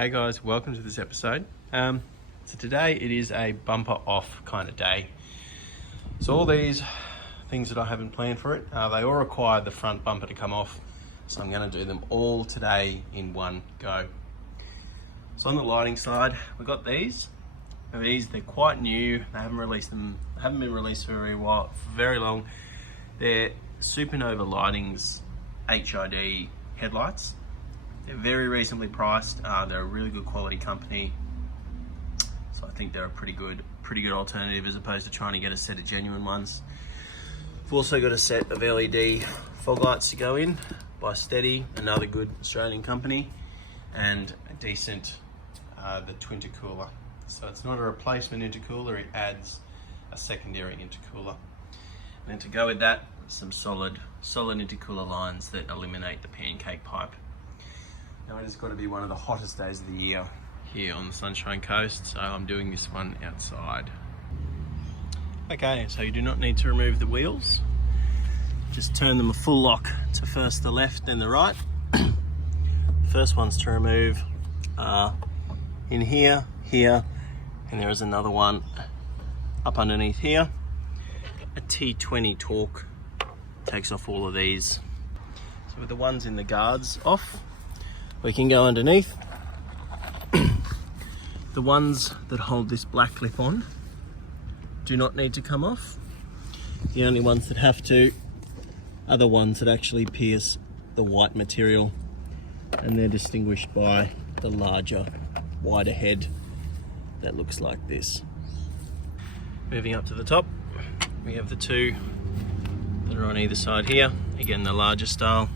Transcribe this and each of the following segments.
Hey guys, welcome to this episode. So today it is a bumper off kind of day. So all these things that I haven't planned for it, they all require the front bumper to come off. So I'm going to do them all today in one go. So on the lighting side, we've got these. Now they're quite new. They haven't been released for very long. They're Supernova Lighting's HID headlights. They're very reasonably priced. They're a really good quality company. So I think they're a pretty good alternative as opposed to trying to get a set of genuine ones. We've also got a set of LED fog lights to go in by Steady, another good Australian company, and a decent, the Twintercooler. So it's not a replacement intercooler, it adds a secondary intercooler. And then to go with that, some solid intercooler lines that eliminate the pancake pipe. Now it has got to be one of the hottest days of the year here on the Sunshine Coast, so I'm doing this one outside. Okay, so you do not need to remove the wheels. Just turn them a full lock to first the left, then the right. First ones to remove are in here, and there is another one up underneath here. A T20 torque takes off all of these. So with the ones in the guards off, we can go underneath. The ones that hold this black clip on do not need to come off. The only ones that have to are the ones that actually pierce the white material, and they're distinguished by the larger, wider head that looks like this. Moving up to the top, we have the two that are on either side here. Again, the larger style,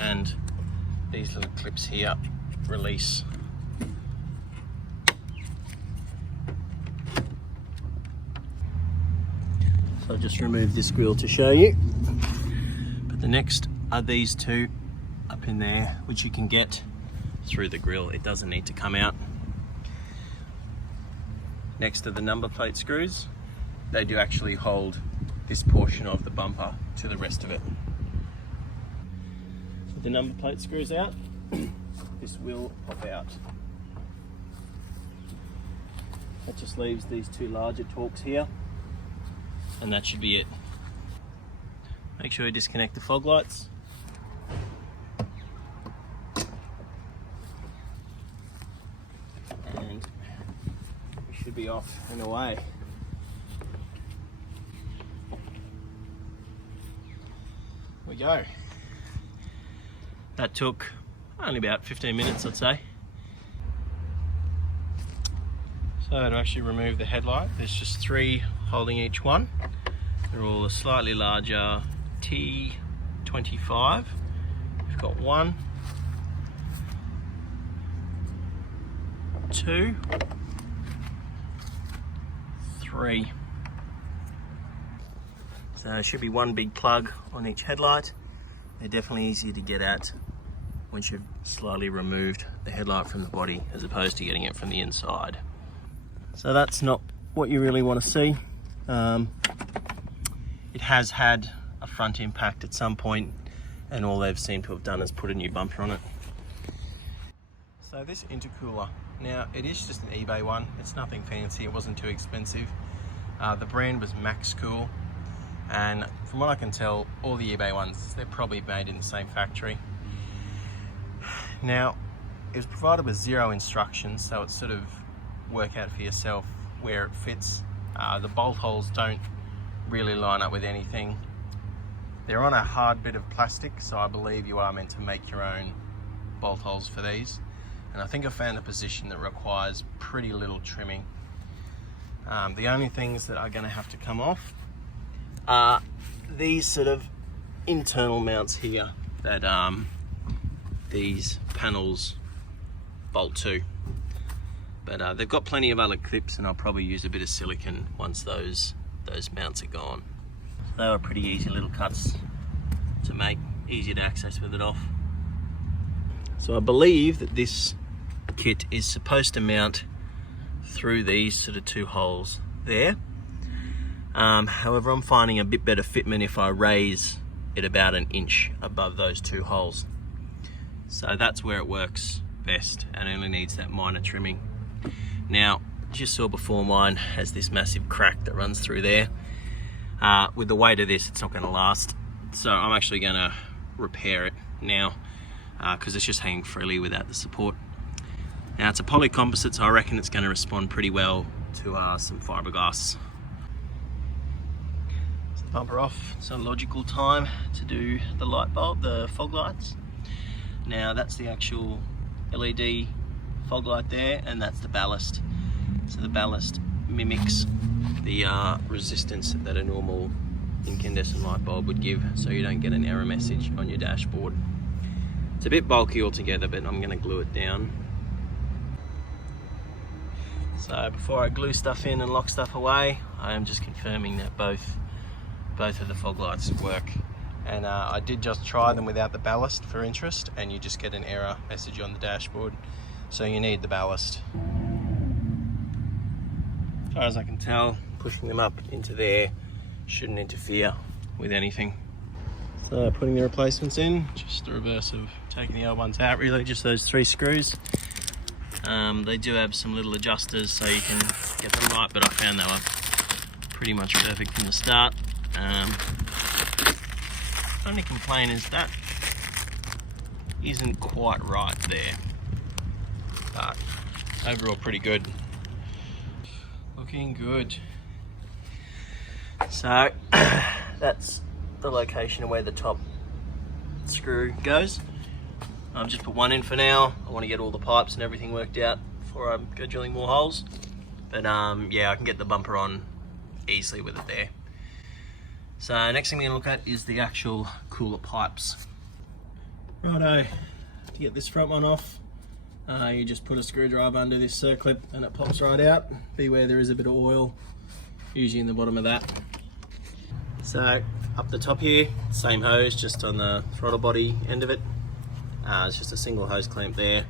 and these little clips here release. So I'll just remove this grill to show you. But the next are these two up in there, which you can get through the grill. It doesn't need to come out. Next are the number plate screws. They do actually hold this portion of the bumper to the rest of it. With the number plate screws out, this will pop out. That just leaves these two larger torques here, and that should be it. Make sure you disconnect the fog lights. And we should be off and away. We go. That took only about 15 minutes, I'd say. So to actually remove the headlight, there's just three holding each one. They're all a slightly larger T25. We've got 1, 2, 3. So there should be one big plug on each headlight. They're definitely easier to get at once you've slightly removed the headlight from the body as opposed to getting it from the inside. So that's not what you really want to see. It has had a front impact at some point, and all they've seemed to have done is put a new bumper on it. So this intercooler, now it is just an eBay one. It's nothing fancy, it wasn't too expensive. The brand was MaxCool, and from what I can tell, all the eBay ones, they're probably made in the same factory. Now, it was provided with 0 instructions, so it's sort of work out for yourself where it fits. The bolt holes don't really line up with anything. They're on a hard bit of plastic, so I believe you are meant to make your own bolt holes for these. And I think I found a position that requires pretty little trimming. The only things that are going to have to come off are these sort of internal mounts here that these panels bolt to. But they've got plenty of other clips, and I'll probably use a bit of silicone once those mounts are gone. They were pretty easy little cuts to make, easy to access with it off. So I believe that this kit is supposed to mount through these sort of two holes there. However, I'm finding a bit better fitment if I raise it about 1 inch above those two holes. So that's where it works best and only needs that minor trimming. Now, as you saw before, mine has this massive crack that runs through there. With the weight of this, it's not going to last. So I'm actually going to repair it now because it's just hanging freely without the support. Now it's a poly composite, so I reckon it's going to respond pretty well to some fiberglass. So the bumper off, it's a logical time to do the light bulb, the fog lights. Now that's the actual LED fog light there, and that's the ballast. So the ballast mimics the resistance that a normal incandescent light bulb would give, so you don't get an error message on your dashboard. It's a bit bulky altogether, but I'm going to glue it down. So before I glue stuff in and lock stuff away, I am just confirming that both of the fog lights work. And I did just try them without the ballast for interest, and you just get an error message on the dashboard. So you need the ballast. As far as I can tell, pushing them up into there shouldn't interfere with anything. So putting the replacements in, just the reverse of taking the old ones out, really, just those 3 screws. They do have some little adjusters so you can get them right, but I found they were pretty much perfect from the start. Only complaint is that isn't quite right there, but overall pretty good. Looking good. So that's the location of where the top screw goes. I've just put one in for now. I want to get all the pipes and everything worked out before I go drilling more holes. But yeah, I can get the bumper on easily with it there. So next thing we're going to look at is the actual cooler pipes. Righto, to get this front one off, you just put a screwdriver under this circlip and it pops right out. Beware, there is a bit of oil, usually in the bottom of that. So up the top here, same hose, just on the throttle body end of it. It's just a single hose clamp there,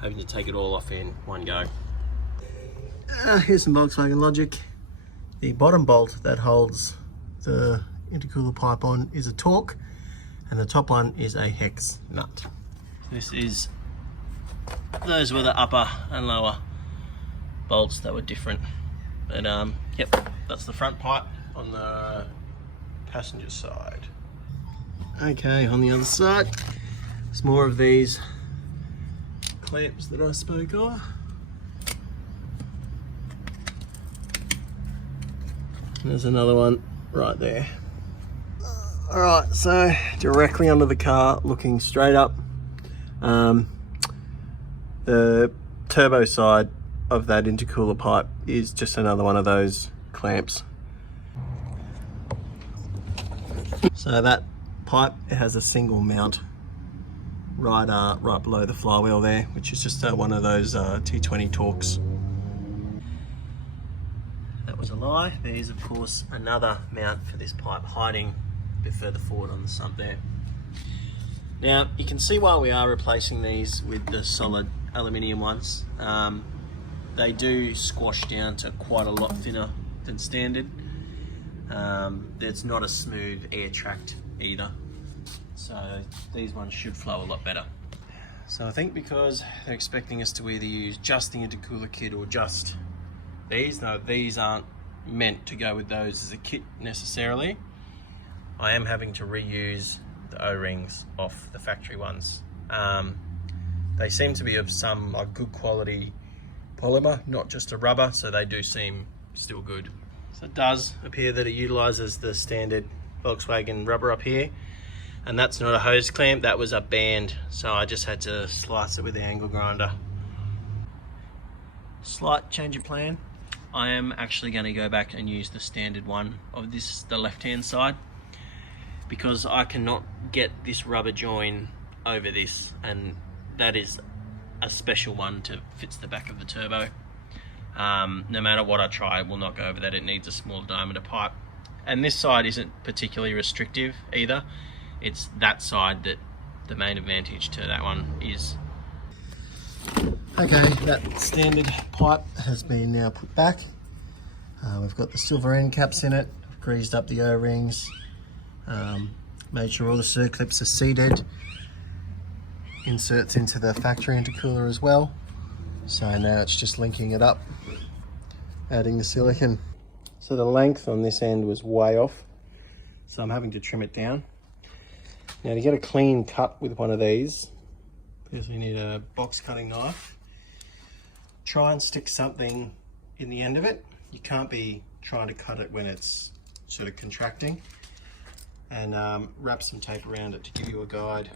hoping to take it all off in one go. Here's some Volkswagen logic. The bottom bolt that holds the intercooler pipe on is a Torque, and the top one is a hex nut. Those were the upper and lower bolts that were different. But yep, that's the front pipe on the passenger side. Okay, on the other side, there's more of these clamps that I spoke of. There's another one right there. Alright, so directly under the car, looking straight up, the turbo side of that intercooler pipe is just another one of those clamps. So that pipe, it has a single mount right below the flywheel there, which is just one of those T20 Torques. That was a lie. There's of course another mount for this pipe hiding a bit further forward on the sump there. Now you can see why we are replacing these with the solid aluminium ones. They do squash down to quite a lot thinner than standard. It's not a smooth air tract either, so these ones should flow a lot better. So I think because they're expecting us to either use just the intercooler kit or just these, no, these aren't meant to go with those as a kit necessarily. I am having to reuse the O-rings off the factory ones. They seem to be of some good quality polymer, not just a rubber, so they do seem still good. So it does appear that it utilizes the standard Volkswagen rubber up here, and that's not a hose clamp, that was a band, so I just had to slice it with the angle grinder. Slight change of plan. I am actually going to go back and use the standard one of this, the left hand side, because I cannot get this rubber join over this, and that is a special one to fits the back of the turbo. No matter what I try, it will not go over that. It needs a small diameter pipe, and this side isn't particularly restrictive either. It's that side that the main advantage to that one is. Okay, that standard pipe has been now put back. We've got the silver end caps in it, greased up the O-rings, made sure all the circlips are seated. inserts into the factory intercooler as well. So now it's just linking it up, adding the silicon. So the length on this end was way off, so I'm having to trim it down. Now to get a clean cut with one of these, because we need a box cutting knife, try and stick something in the end of it. You can't be trying to cut it when it's sort of contracting, and wrap some tape around it to give you a guide.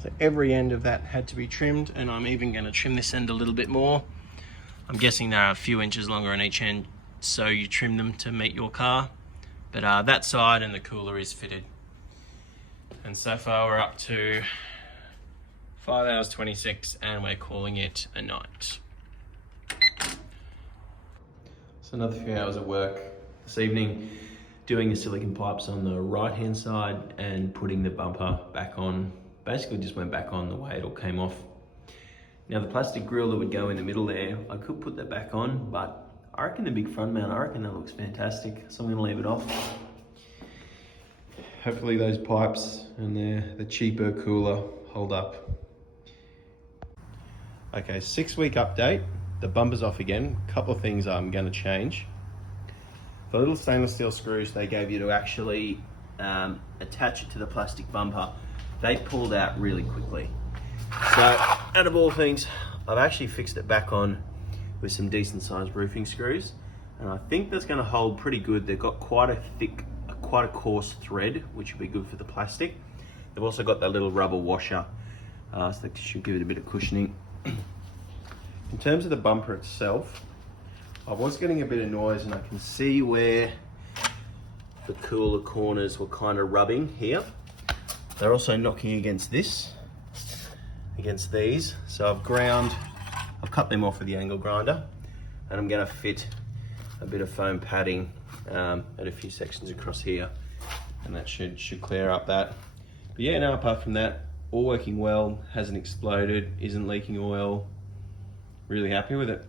So every end of that had to be trimmed, and I'm even going to trim this end a little bit more. I'm guessing they're a few inches longer on each end, so you trim them to meet your car. But that side and the cooler is fitted. And so far we're up to 5 hours 26, and we're calling it a night. So another few hours of work this evening, doing the silicon pipes on the right hand side and putting the bumper back on. Basically just went back on the way it all came off. Now the plastic grille that would go in the middle there, I could put that back on, but I reckon the big front mount, I reckon that looks fantastic. So I'm gonna leave it off. Hopefully those pipes and the cheaper cooler hold up. Okay, 6-week update. The bumper's off again. A couple of things I'm gonna change. The little stainless steel screws they gave you to actually attach it to the plastic bumper, they pulled out really quickly. So out of all things, I've actually fixed it back on with some decent sized roofing screws, and I think that's going to hold pretty good. They've got quite a coarse thread, which will be good for the plastic. They've also got that little rubber washer, so that should give it a bit of cushioning. In terms of the bumper itself, I was getting a bit of noise, and I can see where the cooler corners were kind of rubbing here. They're also knocking against this, against these. So I've cut them off with the angle grinder, and I'm going to fit a bit of foam padding at a few sections across here, and that should clear up that. But yeah, no, apart from that, all working well, hasn't exploded, isn't leaking oil. Really happy with it.